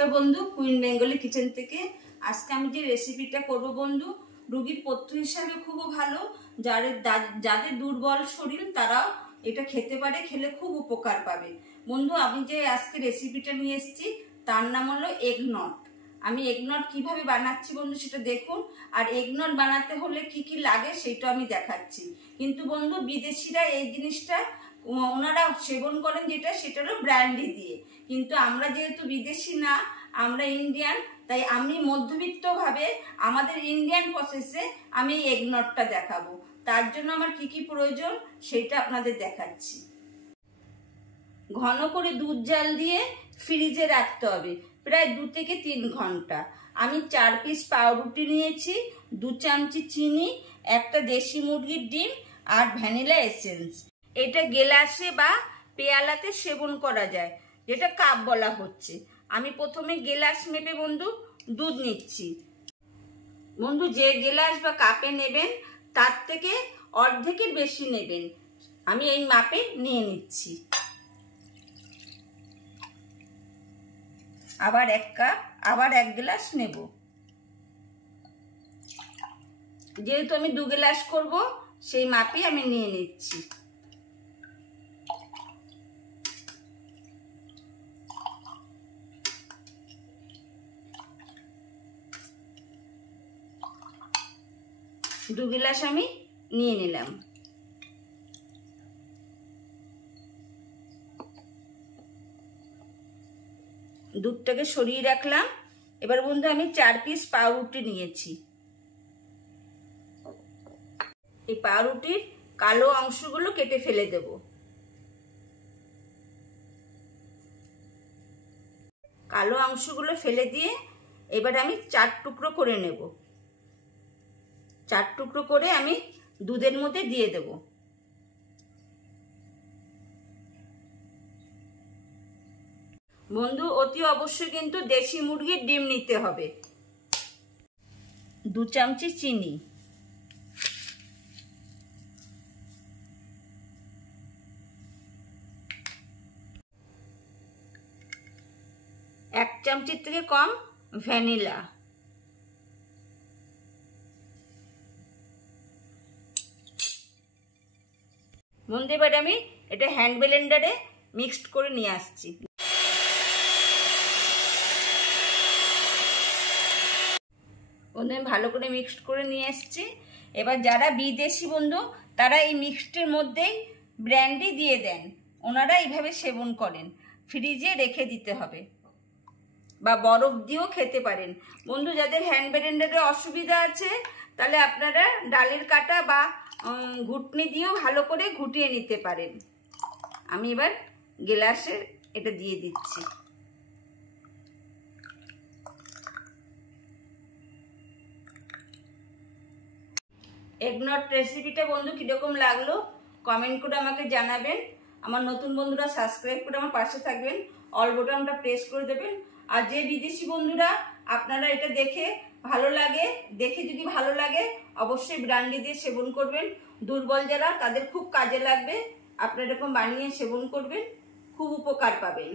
নমস্কার বন্ধু, queen Bengali kitchen থেকে আজকে আমি যে রেসিপিটা করব বন্ধু, রোগীর পথ্য হিসাবে খুব ভালো। যাদের দুর্বল শরীর তারা এটা খেতে পারে, খেলে খুব উপকার পাবে। বন্ধু, আমি যে আজকে রেসিপিটা নিয়ে এসেছি তার নাম হলো এগ নট। আমি এগ নট কিভাবে বানাচ্ছি বন্ধু সেটা দেখুন। আর এগ নট বানাতে হলে কি কি লাগে সেটা আমি দেখাচ্ছি। কিন্তু বন্ধু, বিদেশিরা এই জিনিসটা ওনারা সেবন করেন সেটা হলো ব্র্যান্ডি দিয়ে। কিন্তু আমরা যেহেতু বিদেশি না, আমরা ইন্ডিয়ান, তাই আমি মধ্যবিত্ত ভাবে আমাদের ইন্ডিয়ান প্রসেসে আমি এগ নটটা দেখাবো। তার জন্য আমার কি কি প্রয়োজন সেটা আপনাদের দেখাচ্ছি। ঘন করে দুধ জাল দিয়ে ফ্রিজে রাখতে হবে প্রায় 2 থেকে 3 ঘন্টা। আমি 4 পিস পাউরুটি নিয়েছি, 2 চামচি চিনি, একটা দেশি মুরগির ডিম আর ভ্যানিলা এসেন্স। এটা গেলাসে বা পেয়ালাতে সেবন করা যায়, যেটা কাপ বলা হচ্ছে। আমি প্রথমে গেলাস মেপে বন্ধু দুধ নিচ্ছি। বন্ধু, যে গেলাস বা কাপে নেবেন তার থেকে অর্ধেকের বেশি নেবেন। আমি এই মাপে নিয়ে নিচ্ছি। আবার 1 কাপ, আবার 1 গ্লাস নেব। যেহেতু আমি 2 গ্লাস করব, সেই মাপে আমি নিয়ে নিচ্ছি। দু গ্লাস আমি নিয়ে নিলাম। দুধটাকে সরিয়ে রাখলাম। এবার বন্ধু, আমি 4 পিস পাউরুটি নিয়েছি। এই পাউরুটির কালো অংশগুলো কেটে ফেলে দেব। কালো অংশগুলো ফেলে দিয়ে এবার আমি 4 টুকরো করে নেব। 4 টুকরো করে আমি দুধের মধ্যে দিয়ে দেব। বন্ধু, অতি অবশ্যই কিন্তু দেশি মুরগির ডিম নিতে হবে। 2 চামচি চিনি, 1 চামচির থেকে কম ভ্যানিলা, বন্ধু এবার আমি এটা হ্যান্ড ব্লেন্ডারে মিক্সড করে নিয়ে আসছি। বন্ধু, আমি ভালো করে মিক্সড করে নিয়ে এসেছি। এবার যারা বিদেশি বন্ধু তারা এই মিক্সডের মধ্যেই ব্র্যান্ডি দিয়ে দেন, ওনারা এইভাবে সেবন করেন। ফ্রিজে রেখে দিতে হবে বা বরফ দিয়েও খেতে পারেন। বন্ধু, যাদের হ্যান্ড ব্লেন্ডারে অসুবিধা আছে তাহলে আপনারা ডালের কাটা বা ঘুটনি দিয়েও ভালো করে ঘুটিয়ে নিতে পারেন। আমি এবার গ্লাসে এটা দিয়ে দিচ্ছি। এগ নট রেসিপিটা বন্ধু কিরকম লাগলো কমেন্ট করে আমাকে জানাবেন। আমার নতুন বন্ধুরা সাবস্ক্রাইব করে আমার পাশে থাকবেন, অল বোতামটা প্রেস করে দেবেন। আর যে বিদেশি বন্ধুরা আপনারা এটা দেখে যদি ভালো লাগে অবশ্যই ব্র্যান্ডি দিয়ে সেবন করবেন। দুর্বল যারা তাদের খুব কাজে লাগবে, আপনারা এরকম বানিয়ে সেবন করবেন, খুব উপকার পাবেন।